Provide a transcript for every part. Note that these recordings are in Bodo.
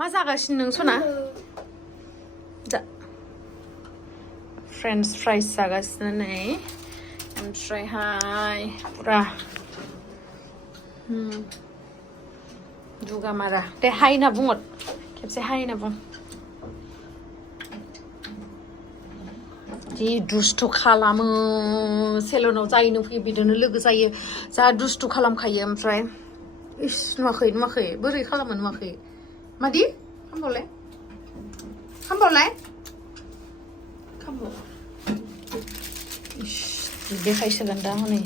मा जागासिनो नों सना जा फ्रेन्स फ्राइस जागासिनो नै ओमफ्रायहाय पुरा दुगा मारा दे हाय होनना बुंहर खेबसे हाय होनना बुं जि दुस्थु खालामो सेलनाव जायनो फैयो बिदिनो लोगो जायो जा दुस्थु खालामखायो ओमफ्राय इस नुवाखै बोरै खालामो नुवाखै मादि खामबावलाय इस देखायसोगोन दा हनै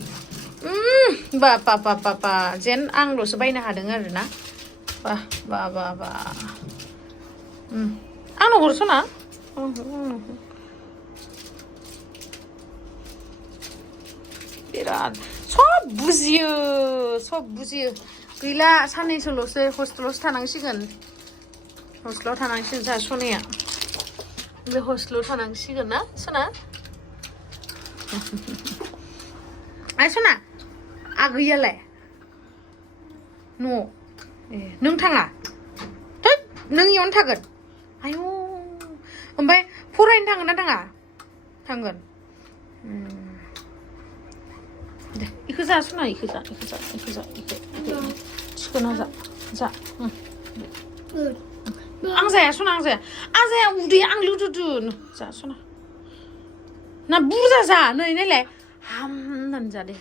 बा जेन आंल'सो बायनो हादों आरोना बा आंनाव हरसना बिराद सब बुजियो गैला साननैसोल'सो हस्टेलावसो थानांसिगोन हस्टेलाव थानांसिगोन जोंहा सनाया बे हस्टेलाव थानांसिगोन ना सना आइ सना आगैयालाय न'आव ए नों थाङा थोद नों इयावनो थागोन आयौ ओमफ्राय फरायनो थांगोन ना थाङा थांगोन दे इखौ जा सना इखौ जा थिखोना जा आं जाया सना आं जाया उदै आं लुदुदु जा सना ना बुरजा जा नै नायलाय हाम होननानै जा दे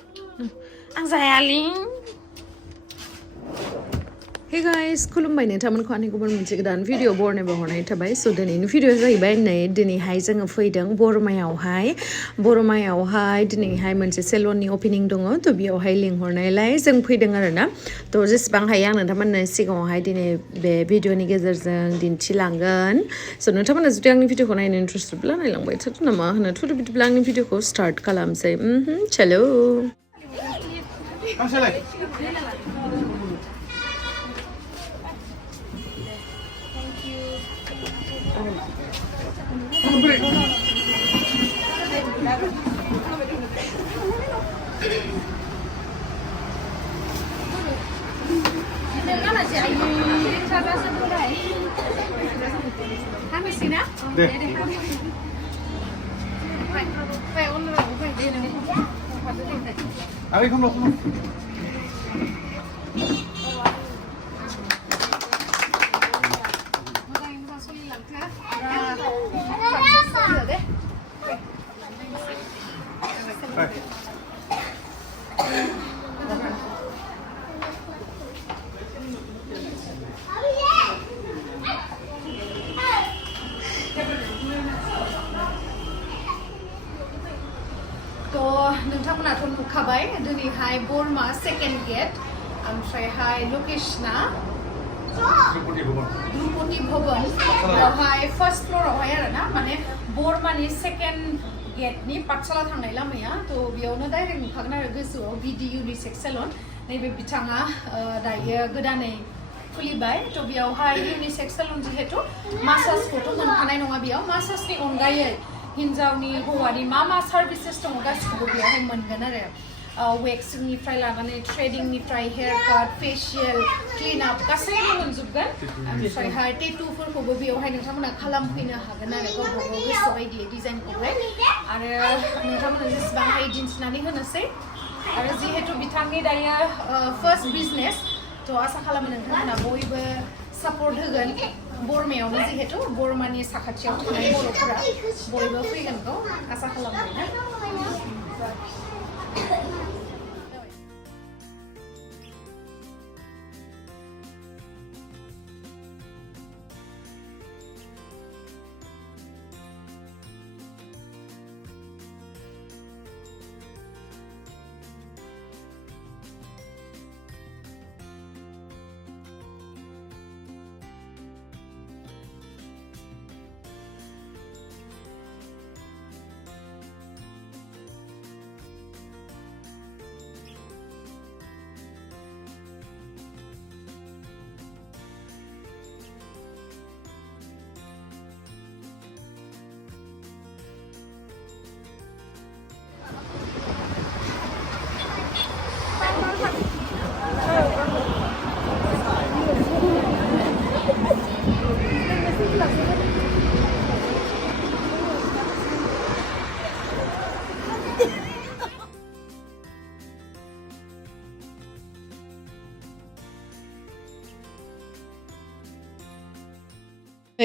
आं जायालै हे गाइस खुलुमबाय नोंथांमोनखौ आंनि गुबुन मोनसे गोदान भिडिअ बरनायबो हरनाय थाबाय स' दिनैनि भिडिअ जाहैबाय नै दिनैहाय जोङो फैदों बरमायावहाय दिनैहाय मोनसे सेलननि अपेनिं दङ थ' बेयावहाय लिंहरनायलाय जों फैदों आरोना थ' जेसेबां हायो आं नोंथांमोननो सिगाङावहाय दिनै बे भिडिअनि गेजेरजों दिन्थिलांगोन स' नोंथांमोना जुदि आंनि भिडिअखौ नायनो इन्ट्रेस्टेडब्ला नायलांबाय थादो नामा होनो थ' बिदिब्ला आंनि भिडिअखौ स्टार्ट खालामसै चलो नोंथांमोनाथ' नुखाबाय दिनैहाय बरमा सेकेन्ड गेट ओमफ्रायहाय लकेशना ध्रुपति भवन बेवहाय फार्स्ट फ्ल'रावहाय आरोना माने बरमानि सेकेन्ड गेटनि पाठशाला थांनाय लामाया थ' बेयावनो डाइरेक्ट नुखागोन आरो गोजौआव बिदि unisex salon नैबे बिथाङा दायो गोदानै खुलिबाय थ' बेयावहाय unisex salon जिहेतु मासाजखौथ' मोनखानाय नङा बेयाव मासाजनि अनगायै हिन्जावनि हौवानि मा सार्भिसेस दङ गासिखौबो बेयावहाय मोनगोन आरो वेक्सिंनिफ्राय लानानै थ्रेडिंनिफ्राय हेयार काट फेशियल क्लिन आप गासैबो मोनजोबगोन ओमफ्रायहाय टेटुफोरखौबो बेयावहाय नोंथांमोना खालामफैनो हागोन आरो गावबा गाव गोसो बायदियै डिजाइनखौहाय आरो नोंथांमोना जेसेबां हायो दिन्थिनानै होनोसै आरो जिहेतु बिथांनि दायो फार्स्ट बिजनेस थ' आसा खालामो नोंथांमोना बयबो सापर्ट होगोन बरमायावनो जिहेतु बरमानि साखाथियाव थानाय बर'फोरा बयबो फैगोनखौ आसा खालामबाय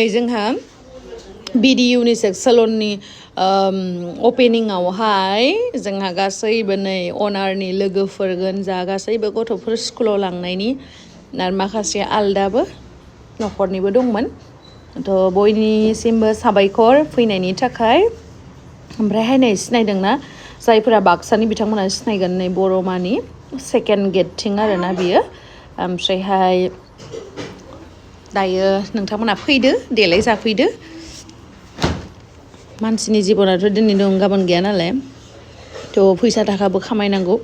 जोंहा बिदि unisex salonनि openingआवहाय जोंहा गासैबो नै अनारनि लोगोफोर गोनजा गासैबो गथ'फोर स्कुलाव लांनायनि आरो माखासे आलदाबो न'खरनिबो दंमोन थ' बयनिसिमबो साबायखर फैनायनि थाखाय ओमफ्रायहाय नै सिनायदोंना जायफोरा बाक्सानि बिथांमोना सिनायगोन नै बर'मानि सेकेन्ड गेटथिं आरोना बियो ओमफ्रायहाय दायो नोंथांमोना फैदो देलाय जाफैदो मानसिनि जिबनाथ' दिनै दं गाबोन गैया नालाय थ' फैसा थाखाबो खामायनांगौ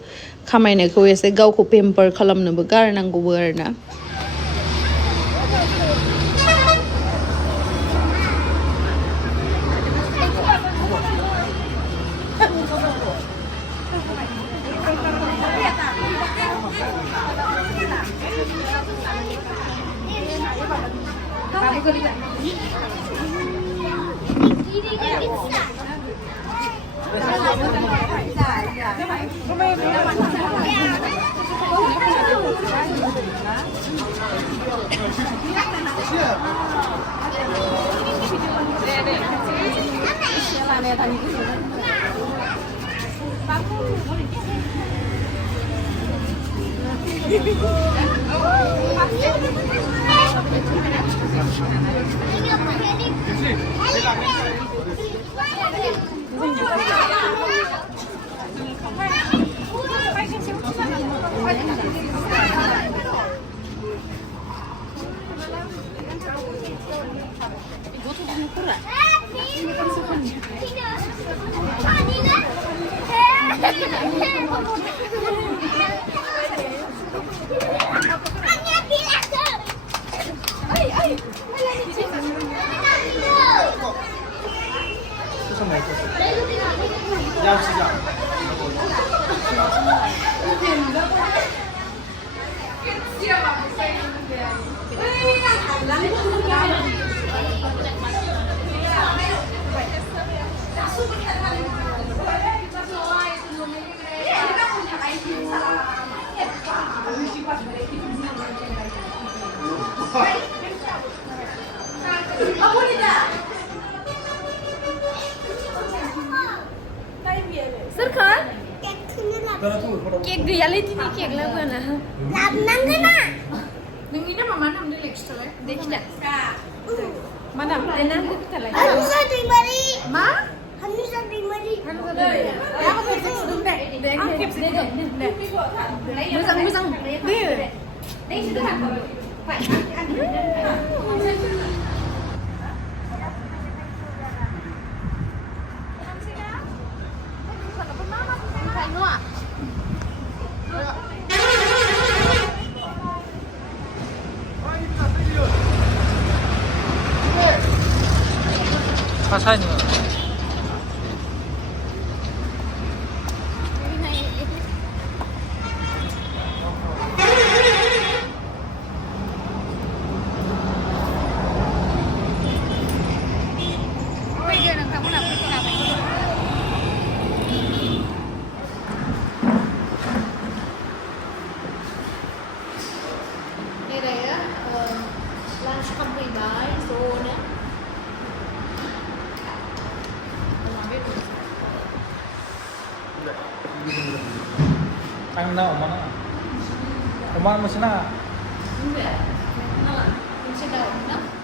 खामायनायखौ एसे गावखौ पेम्पार खालामनोबो गारनांगौबो आरोना केक गैयालै दिनै केक लाबोना लाबोनांगोन ना नोंनि नामा मा नाम देलाय खिथालाय दे खिथा मा नाम देना खिथालाय हानुजा दैमारि मा हानुजा दैमारि हानुजा दैमारि गाबोन खेबसे दे आं खेबसे दे मोजां मोजां दे 사차이는 ăn nào mà nó masih na enggak, kenalan, masih dalam,